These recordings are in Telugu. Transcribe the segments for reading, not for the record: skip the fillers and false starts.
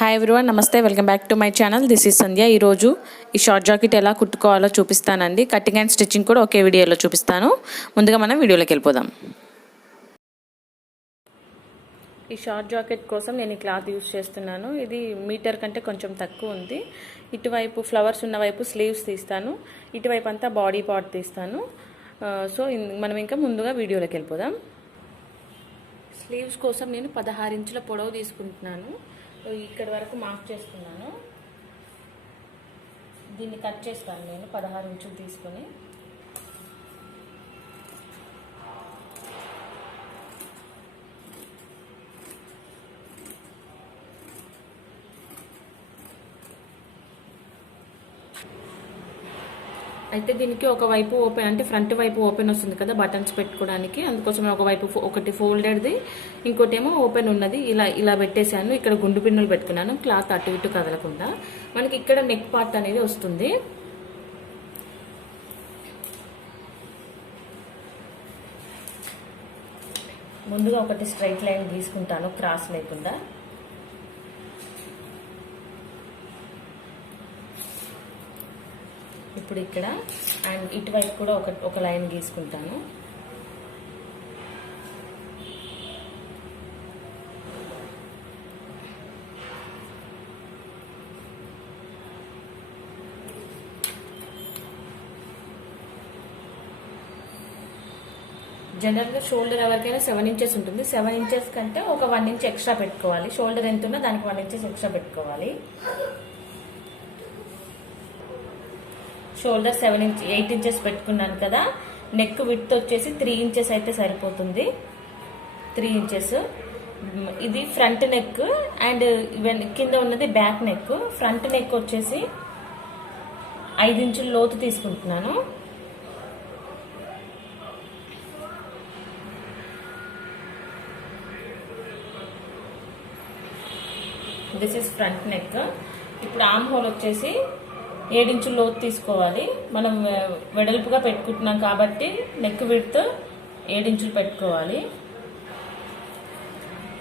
హాయ్ ఎవ్రీవన్, నమస్తే. Welcome back to my channel. This is Sandhya. ఈరోజు ఈ షార్ట్ జాకెట్ ఎలా కుట్టుకోవాలో చూపిస్తానండి. కటింగ్ అండ్ స్టిచ్చింగ్ కూడా ఒకే వీడియోలో చూపిస్తాను. ముందుగా మనం వీడియోలోకి వెళ్ళిపోదాం. ఈ షార్ట్ జాకెట్ కోసం నేను ఈ క్లాత్ యూజ్ చేస్తున్నాను. ఇది మీటర్ కంటే కొంచెం తక్కువ ఉంది. ఇటువైపు ఫ్లవర్స్ ఉన్న వైపు స్లీవ్స్ తీస్తాను, ఇటువైపు అంతా బాడీ పార్ట్ తీస్తాను. సో మనం ఇంకా ముందుగా వీడియోలోకి వెళ్ళిపోదాం. స్లీవ్స్ కోసం నేను 16 ఇంచుల పొడవు తీసుకుంటున్నాను. ఇక్కడి వరకు మార్క్ చేసుకున్నాను. దీన్ని కట్ చేస్తాను నేను 16 ఇంచులు తీసుకొని. అయితే దీనికి ఒకవైపు ఓపెన్, అంటే ఫ్రంట్ వైపు ఓపెన్ వస్తుంది కదా బటన్స్ పెట్టుకోవడానికి, అందుకోసం ఒకవైపు ఒకటి ఫోల్డెడ్ది, ఇంకోటేమో ఓపెన్ ఉన్నది. ఇలా పెట్టేశాను. ఇక్కడ గుండు పిన్నులు పెట్టుకున్నాను, క్లాత్ అటు ఇటు కదలకుండా. మనకి ఇక్కడ నెక్ పార్ట్ అనేది వస్తుంది. ముందుగా ఒకటి స్ట్రైట్ లైన్ తీసుకుంటాను, క్రాస్ లేకుండా. ఇప్పుడు ఇక్కడ అండ్ ఇటువైపు కూడా ఒక లైన్ గీసుకుంటాను. జనరల్గా షోల్డర్ ఎవరికైనా 7 ఇంచెస్ ఉంటుంది. 7 ఇంచెస్ కంటే ఒక 1 ఇంచ్ ఎక్స్ట్రా పెట్టుకోవాలి. షోల్డర్ ఎంత ఉన్నా దానికి 1 ఇంచెస్ ఎక్స్ట్రా పెట్టుకోవాలి. షోల్డర్ 8 ఇంచెస్ పెట్టుకున్నాను కదా. నెక్ విడ్త్ వచ్చేసి 3 ఇంచెస్ అయితే సరిపోతుంది. 3 ఇంచెస్. ఇది ఫ్రంట్ నెక్ అండ్ కింద ఉన్నది బ్యాక్ నెక్. ఫ్రంట్ నెక్ వచ్చేసి 5 ఇంచుల లోతు తీసుకుంటున్నాను. This is front neck. ఇప్పుడు ఆర్మ్ హోల్ వచ్చేసి 7 ఇంచుల లోతు తీసుకోవాలి. మనం వెడల్పుగా పెట్టుకుంటున్నాం కాబట్టి నెక్ విడ్త్ 7 ఇంచులు పెట్టుకోవాలి.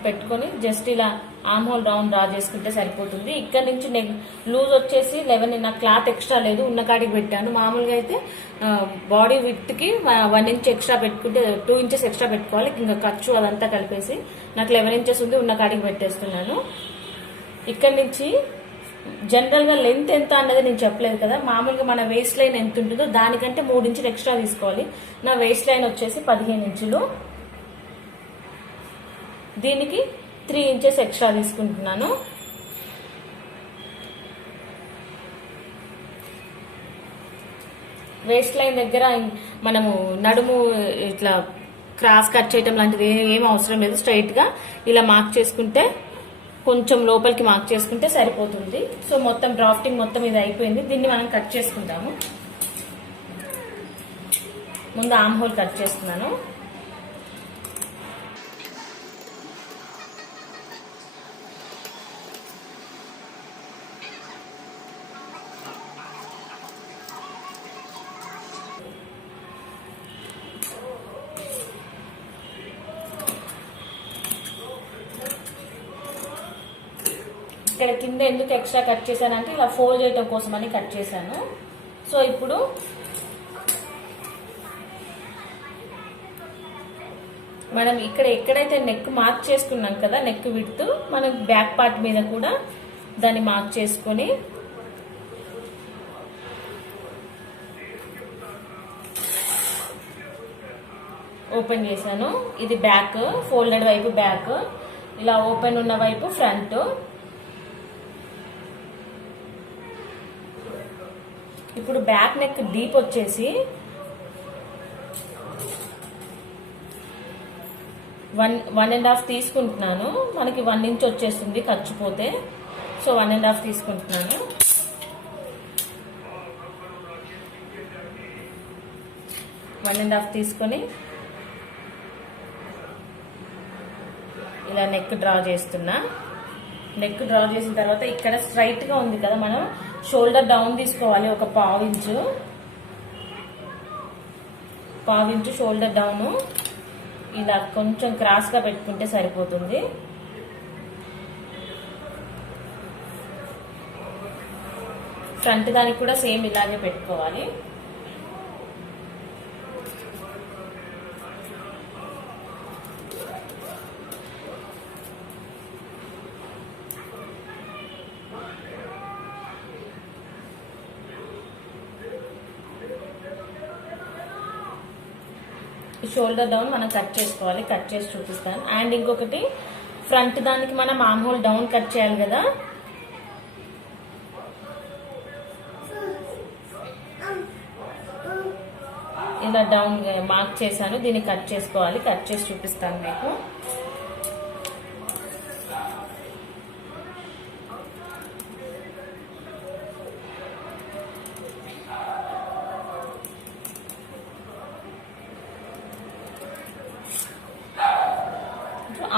పెట్టుకొని జస్ట్ ఇలా ఆర్మ్ హోల్ రౌండ్ డ్రా చేసుకుంటే సరిపోతుంది. ఇక్కడ నుంచి నెక్ లూజ్ వచ్చేసి 11. నాకు క్లాత్ ఎక్స్ట్రా లేదు, ఉన్న కాడికి పెట్టాను. మామూలుగా అయితే బాడీ విడ్త్కి 1 ఇంచ్ ఎక్స్ట్రా పెట్టుకుంటే 2 ఇంచెస్ ఎక్స్ట్రా పెట్టుకోవాలి. ఇంకా ఖర్చు అదంతా కలిపేసి నాకు 11 ఇంచెస్ ఉంది, ఉన్న కాడికి పెట్టేస్తున్నాను. ఇక్కడ నుంచి జనరల్గా లెంత్ ఎంత అన్నది నేను చెప్పలేదు కదా. మామూలుగా మన వేస్ట్ లైన్ ఎంత ఉంటుందో దానికంటే 3 ఇంచులు ఎక్స్ట్రా తీసుకోవాలి. నా వేస్ట్ లైన్ వచ్చేసి 15 ఇంచులు. దీనికి 3 ఇంచెస్ ఎక్స్ట్రా తీసుకుంటున్నాను. వేస్ట్ లైన్ దగ్గర మనము నడుము ఇట్లా క్రాస్ కట్ చేయటం లాంటిది ఏం అవసరం లేదు. స్ట్రైట్గా ఇలా మార్క్ చేసుకుంటే, కొంచెం లోపలికి మార్క్ చేసుకుంటే సరిపోతుంది. సో మొత్తం డ్రాఫ్టింగ్ మొత్తం ఇది అయిపోయింది. దీన్ని మనం కట్ చేసుకుందాము. ముందు ఆర్మ్ హోల్ కట్ చేస్తున్నాను. ఇక్కడ కింద ఎందుకు ఎక్స్ట్రా కట్ చేశానంటే ఇలా ఫోల్డ్ చేయడం కోసం అని కట్ చేశాను. సో ఇప్పుడు మనం ఇక్కడ ఎక్కడైతే నెక్ మార్క్ చేసుకున్నాం కదా, నెక్ విడ్త్, మనం బ్యాక్ పార్ట్ మీద కూడా దాన్ని మార్క్ చేసుకొని ఓపెన్ చేశాను. ఇది బ్యాక్, ఫోల్డెడ్ వైపు బ్యాక్, ఇలా ఓపెన్ ఉన్న వైపు ఫ్రంట్. ఇప్పుడు బ్యాక్ నెక్ డీప్ వచ్చేసి 1.5 తీసుకుంటున్నాను. మనకి 1 ఇంచ్ వచ్చేస్తుంది ఖర్చుపోతే. సో 1.5 తీసుకుంటున్నాను. వన్ అండ్ హాఫ్ తీసుకొని ఇలా నెక్ డ్రా చేస్తున్నా. నెక్ డ్రా చేసిన తర్వాత ఇక్కడ స్ట్రైట్ గా ఉంది కదా, మనం షోల్డర్ డౌన్ తీసుకోవాలి. ఒక 1/2 ఇంచు షోల్డర్ డౌన్ ఇలా కొంచెం క్రాస్ గా పెట్టుకుంటే సరిపోతుంది. ఫ్రంట్ దానికి కూడా సేమ్ ఇలాగే పెట్టుకోవాలి. షోల్డర్ డౌన్ మనం కట్ చేసుకోవాలి. కట్ చేసి చూపిస్తాను. అండ్ ఇంకొకటి ఫ్రంట్ దానికి మనం ఆర్మ్ హోల్ డౌన్ కట్ చేయాలి కదా, ఇలా డౌన్ మార్క్ చేశాను. దీన్ని కట్ చేసుకోవాలి. కట్ చేసి చూపిస్తాను మీకు.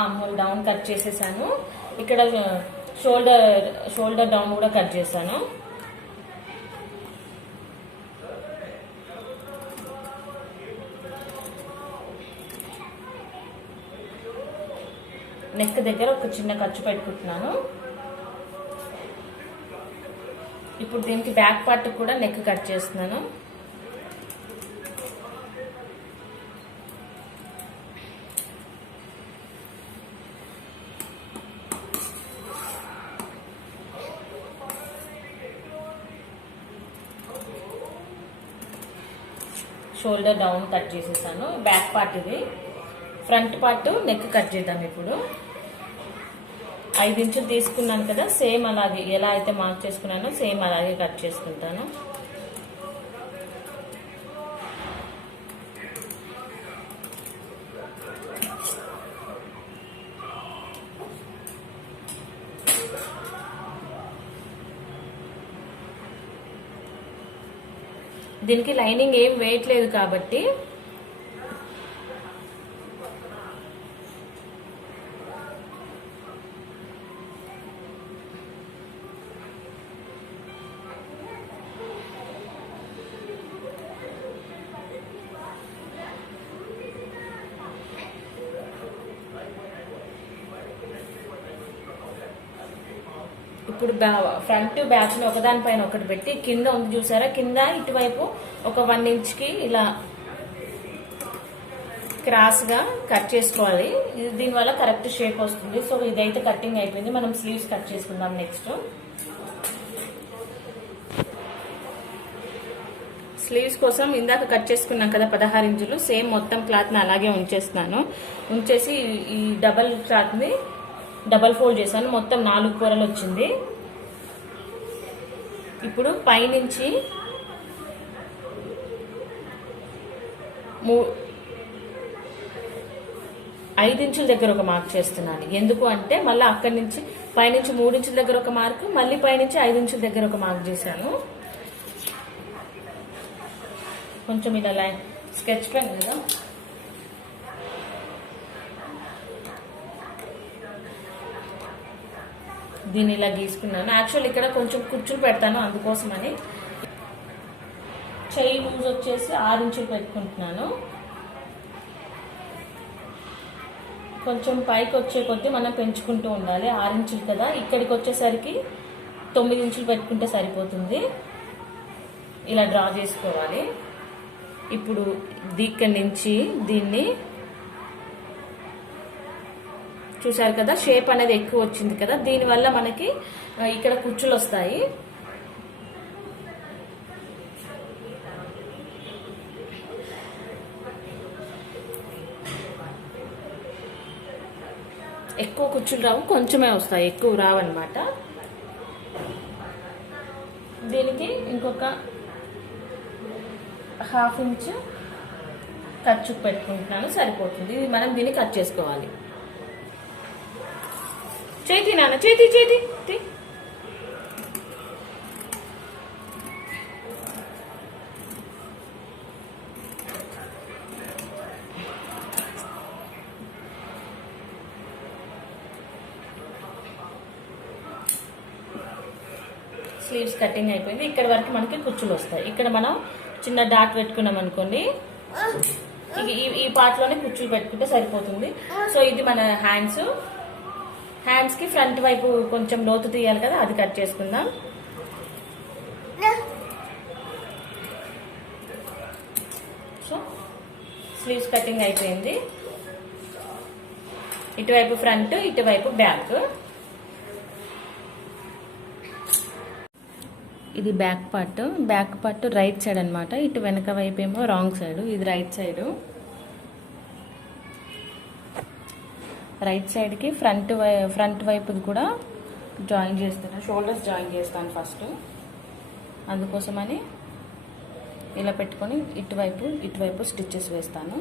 ఆర్మ్ హోల్ డౌన్ కట్ చేసేసాను. ఇక్కడ షోల్డర్ డౌన్ కూడా కట్ చేశాను. నెక్ దగ్గర ఒక చిన్న ఖర్చు పెట్టుకుంటున్నాను. ఇప్పుడు దీనికి బ్యాక్ పార్ట్ కూడా నెక్ కట్ చేస్తున్నాను. షోల్డర్ డౌన్ కట్ చేసేసాను. బ్యాక్ పార్ట్ ఇది. ఫ్రంట్ పార్ట్ నెక్ కట్ చేద్దాం. ఇప్పుడు 5 ఇంచులు తీసుకున్నాను కదా, సేమ్ అలాగే ఎలా అయితే మార్క్ చేసుకున్నానో సేమ్ అలాగే కట్ చేసుకుంటాను. దీనికి లైనింగ్ ఏం వేయట్లేదు కాబట్టి ఇప్పుడు ఫ్రంట్ బ్యాక్ ని ఒకదానిపైన ఒకటి పెట్టి కింద ఉంది చూసారా, కింద ఇటువైపు ఒక 1 ఇంచ్కి ఇలా క్రాస్ గా కట్ చేసుకోవాలి. దీనివల్ల కరెక్ట్ షేప్ వస్తుంది. సో ఇదైతే కటింగ్ అయిపోయింది. మనం స్లీవ్స్ కట్ చేసుకుందాం. నెక్స్ట్ స్లీవ్స్ కోసం ఇందాక కట్ చేసుకున్నాం కదా 16 ఇంచులు, సేమ్ మొత్తం క్లాత్ ని అలాగే ఉంచేస్తున్నాను. ఉంచేసి ఈ డబల్ క్లాత్ ని డబల్ ఫోల్డ్ చేశాను. మొత్తం 4 కూరలు వచ్చింది. ఇప్పుడు పైనుంచి 5 ఇంచుల దగ్గర ఒక మార్క్ చేస్తున్నాను. ఎందుకు అంటే మళ్ళీ అక్కడి నుంచి పైనుంచి 3 ఇంచుల దగ్గర ఒక మార్క్, మళ్ళీ పైనుంచి 5 ఇంచుల దగ్గర ఒక మార్క్ చేశాను. కొంచెం ఇలా లైన్ స్కెచ్ పెన్ కదా, దీన్ని ఇలా గీసుకున్నాను. యాక్చువల్ ఇక్కడ కొంచెం కుచ్చులు పెడతాను, అందుకోసమని. చెయ్యి లూజ్ వచ్చేసి 6 ఇంచులు పెట్టుకుంటున్నాను. కొంచెం పైకి వచ్చే కొద్దీ మనం పెంచుకుంటూ ఉండాలి. 6 ఇంచులు కదా, ఇక్కడికి వచ్చేసరికి 9 ఇంచులు పెట్టుకుంటే సరిపోతుంది. ఇలా డ్రా చేసుకోవాలి. ఇప్పుడు ఇక్కడి నుంచి దీన్ని చూసారు కదా, షేప్ అనేది ఎక్కువ వచ్చింది కదా, దీనివల్ల మనకి ఇక్కడ కుచ్చులు వస్తాయి. ఎక్కువ కుచ్చులు రావు, కొంచెమే వస్తాయి, ఎక్కువ రావన్నమాట. దీనికి ఇంకొక 1/2 ఇంచ్ ఖర్చు పెట్టుకుంటున్నాను, సరిపోతుంది. ఇది మనం దీన్ని కట్ చేసుకోవాలి. చేతి నాన్న, చేతి చేతి స్లీవ్స్ కటింగ్ అయిపోయింది. ఇక్కడ వరకు మనకి కుచ్చులు వస్తాయి. ఇక్కడ మనం చిన్న డాట్ పెట్టుకున్నాం అనుకోండి, ఈ పార్ట్ లోనే కుచ్చులు పెట్టుకుంటే సరిపోతుంది. సో ఇది మన హ్యాండ్స్ కి ఫ్రంట్ వైపు కొంచెం లోతు తీయాలి కదా, అది కట్ చేసుకుందాం. స్లీవ్స్ కటింగ్ అయిపోయింది. ఇటువైపు ఫ్రంట్, ఇటువైపు బ్యాక్. ఇది బ్యాక్ పార్ట్ రైట్ సైడ్ అనమాట. ఇటు వెనక వైపు ఏమో రాంగ్ సైడ్, ఇది రైట్ సైడ్. రైట్ సైడ్కి ఫ్రంట్ వైపుది కూడా జాయిన్ చేస్తాను, షోల్డర్స్ జాయిన్ చేస్తాను ఫస్ట్. అందుకోసమని ఇలా పెట్టుకొని ఇటువైపు స్టిచ్చెస్ వేస్తాను.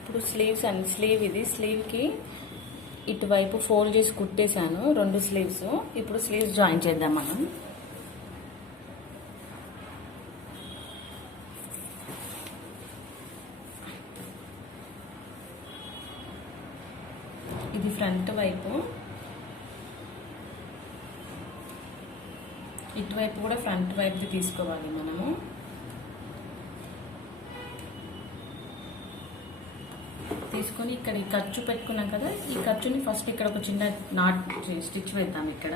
ఇప్పుడు స్లీవ్స్ అండి, స్లీవ్కి ఇటువైపు ఫోల్డ్ చేసి కుట్టేశాను 2 స్లీవ్స్. ఇప్పుడు స్లీవ్స్ జాయిన్ చేద్దాం మనం. ఇది ఫ్రంట్ వైపు, ఇటువైపు కూడా ఫ్రంట్ వైపుది తీసుకోవాలి మనము. తీసుకొని ఇక్కడ ఈ ఖర్చు పెట్టుకున్నాం కదా, ఈ ఖర్చుని ఫస్ట్ ఇక్కడ ఒక చిన్న నాట్ స్టిచ్ వేద్దాం. ఇక్కడ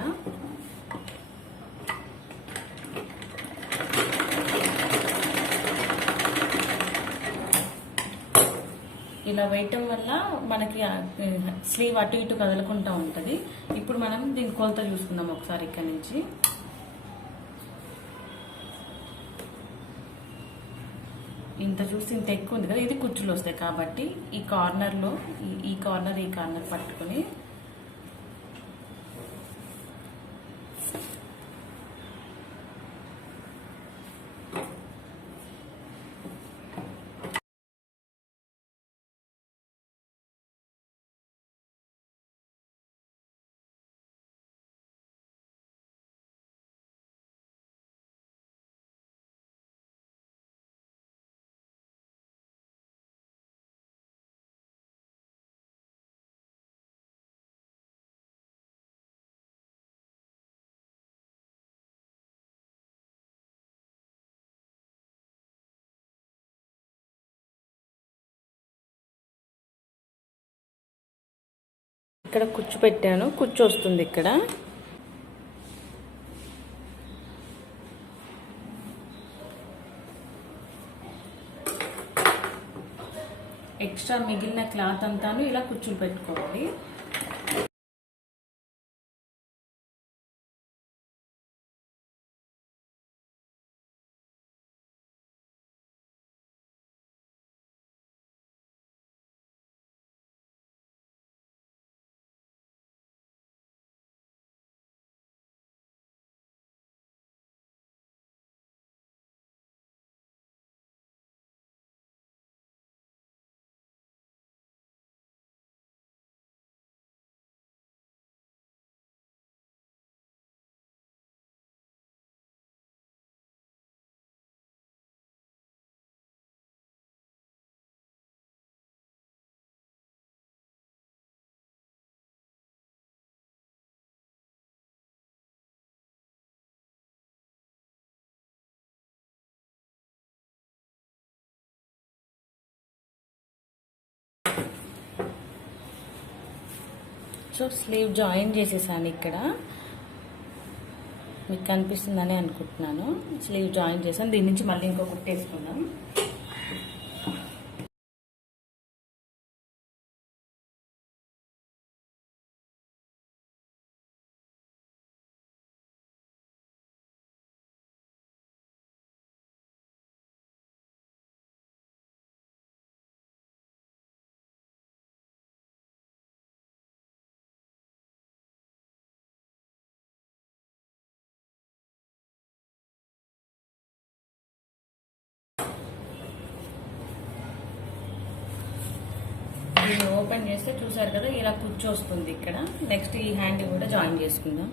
ఇలా వేయటం వల్ల మనకి స్లీవ్ అటు ఇటు కదలకుండా ఉంటుంది. ఇప్పుడు మనం దీని కొలత చూసుకుందాం ఒకసారి. ఇక్కడ నుంచి ఇంత చూసి ఇంత ఎక్కువ ఉంది కదా, ఇది కుచ్చులు వస్తాయి కాబట్టి ఈ కార్నర్లో ఈ కార్నర్ పట్టుకొని ఇక్కడ కుచ్చు పెట్టాను, కుచ్చు వస్తుంది ఇక్కడ. ఎక్స్ట్రా మిగిలిన క్లాత్ అంతాను ఇలా కుచ్చులు పెట్టుకోవాలి. సో స్లీవ్ జాయిన్ చేసేసాను ఇక్కడ. మీకు కనిపిస్తుందని అనుకుంటున్నాను. స్లీవ్ జాయిన్ చేసాను. దీని నుంచి మళ్ళీ ఇంకో కుట్టేసుకుందాం. దీన్ని ఓపెన్ చేస్తే చూసారు కదా, ఇలా కుచ్చు వస్తుంది ఇక్కడ. నెక్స్ట్ ఈ హ్యాండ్ కూడా జాయిన్ చేసుకుందాం.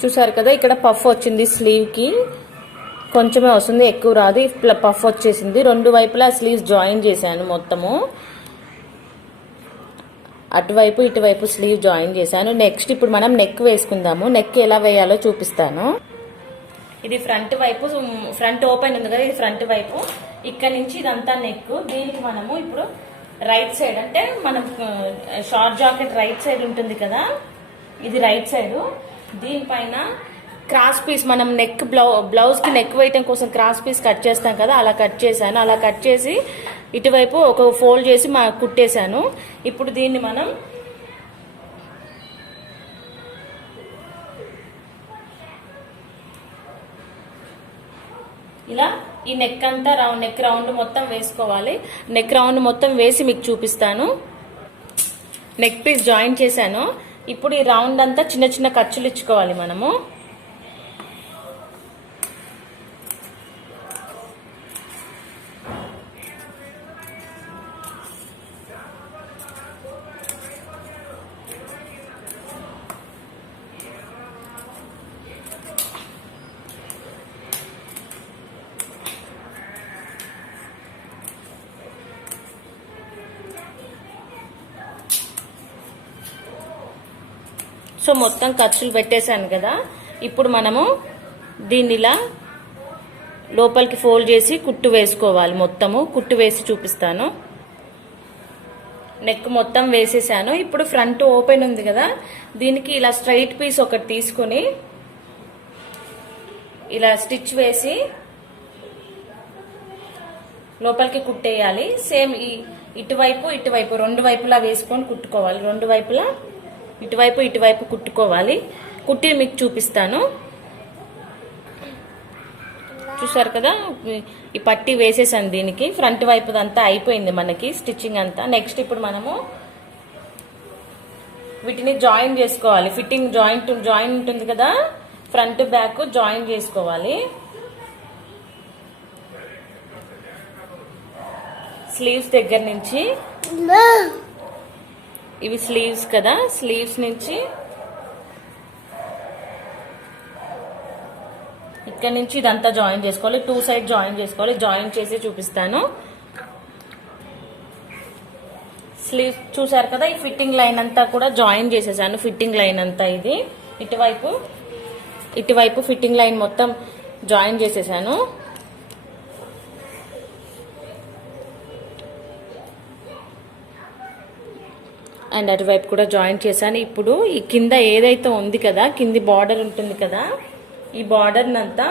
చూసారు కదా, ఇక్కడ పఫ్ వచ్చింది. స్లీవ్ కి కొంచెమే వస్తుంది, ఎక్కువ రాదు. ఇట్లా పఫ్ వచ్చేసింది. రెండు వైపులా స్లీవ్స్ జాయిన్ చేశాను. మొత్తము అటువైపు ఇటువైపు స్లీవ్ జాయిన్ చేశాను. నెక్స్ట్ ఇప్పుడు మనం నెక్ వేసుకుందాము. నెక్ ఎలా వేయాలో చూపిస్తాను. ఇది ఫ్రంట్ వైపు, ఫ్రంట్ ఓపెన్ ఉంది కదా, ఇది ఫ్రంట్ వైపు. ఇక్కడ నుంచి ఇదంతా నెక్. దీనికి మనము ఇప్పుడు రైట్ సైడ్, అంటే మనం షార్ట్ జాకెట్ రైట్ సైడ్ ఉంటుంది కదా, ఇది రైట్ సైడ్. దీనిపైన క్రాస్ పీస్, మనం నెక్ బ్లౌజ్ కి నెక్ వేయటం కోసం క్రాస్ పీస్ కట్ చేస్తాం కదా, అలా కట్ చేశాను. అలా కట్ చేసి ఇటువైపు ఒక ఫోల్డ్ చేసి కుట్టేశాను. ఇప్పుడు దీన్ని మనం ఇలా ఈ నెక్ అంతా నెక్ రౌండ్ మొత్తం వేసుకోవాలి. నెక్ రౌండ్ మొత్తం వేసి మీకు చూపిస్తాను. నెక్ పీస్ జాయిన్ చేశాను. ఇప్పుడు ఈ రౌండ్ అంతా చిన్న చిన్న ఖర్చులు ఇచ్చుకోవాలి మనము. సో మొత్తం ఖర్చులు పెట్టేశాను కదా. ఇప్పుడు మనము దీన్ని ఇలా లోపలికి ఫోల్డ్ చేసి కుట్టు వేసుకోవాలి. మొత్తము కుట్టు వేసి చూపిస్తాను. నెక్ మొత్తం వేసేసాను. ఇప్పుడు ఫ్రంట్ ఓపెన్ ఉంది కదా, దీనికి ఇలా స్ట్రైట్ పీస్ ఒకటి తీసుకుని ఇలా స్టిచ్ వేసి లోపలికి కుట్టేయాలి. సేమ్ ఇటువైపు ఇటువైపు రెండు వైపులా వేసుకొని కుట్టుకోవాలి. రెండు వైపులా ఇటువైపు ఇటువైపు కుట్టుకోవాలి. కుట్టి మీకు చూపిస్తాను. చూసారు కదా, ఈ పట్టి వేసేసాను. దీనికి ఫ్రంట్ వైపు అంతా అయిపోయింది మనకి స్టిచ్చింగ్ అంతా. నెక్స్ట్ ఇప్పుడు మనము వీటిని జాయిన్ చేసుకోవాలి. ఫిట్టింగ్ జాయిన్ ఉంటుంది కదా, ఫ్రంట్ బ్యాక్ జాయిన్ చేసుకోవాలి. స్లీవ్స్ దగ్గర నుంచి, ఇవి స్లీవ్స్ కదా, స్లీవ్స్ నుంచి ఇక్కడ నుంచి ఇదంతా జాయిన్ చేసుకోవాలి. టూ సైడ్ జాయిన్ చేసుకోవాలి. జాయిన్ చేసి చూపిస్తాను. స్లీవ్ చూసారు కదా, ఈ ఫిట్టింగ్ లైన్ అంతా కూడా జాయిన్ చేసేసాను. ఫిట్టింగ్ లైన్ అంతా ఇది ఇటువైపు ఫిట్టింగ్ లైన్ మొత్తం జాయిన్ చేసేసాను. అండ్ అటువైపు కూడా జాయిన్ చేశాను. ఇప్పుడు ఈ కింద ఏదైతే ఉంది కదా, కింది బార్డర్ ఉంటుంది కదా, ఈ బార్డర్ని అంతా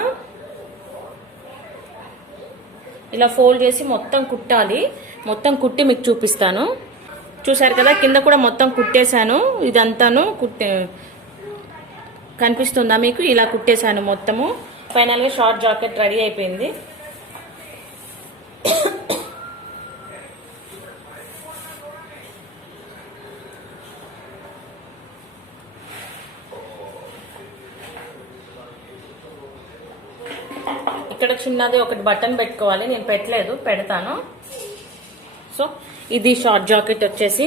ఇలా ఫోల్డ్ చేసి మొత్తం కుట్టాలి. మొత్తం కుట్టి మీకు చూపిస్తాను. చూసారు కదా, కింద కూడా మొత్తం కుట్టేశాను. ఇదంతాను కనిపిస్తుందా మీకు? ఇలా కుట్టేశాను మొత్తము. ఫైనల్ గా షార్ట్ జాకెట్ రెడీ అయిపోయింది. ఇక్కడ చిన్నది ఒకటి బటన్ పెట్టుకోవాలి. నేను పెట్టలేదు, పెడతాను. సో ఇది షార్ట్ జాకెట్ వచ్చేసి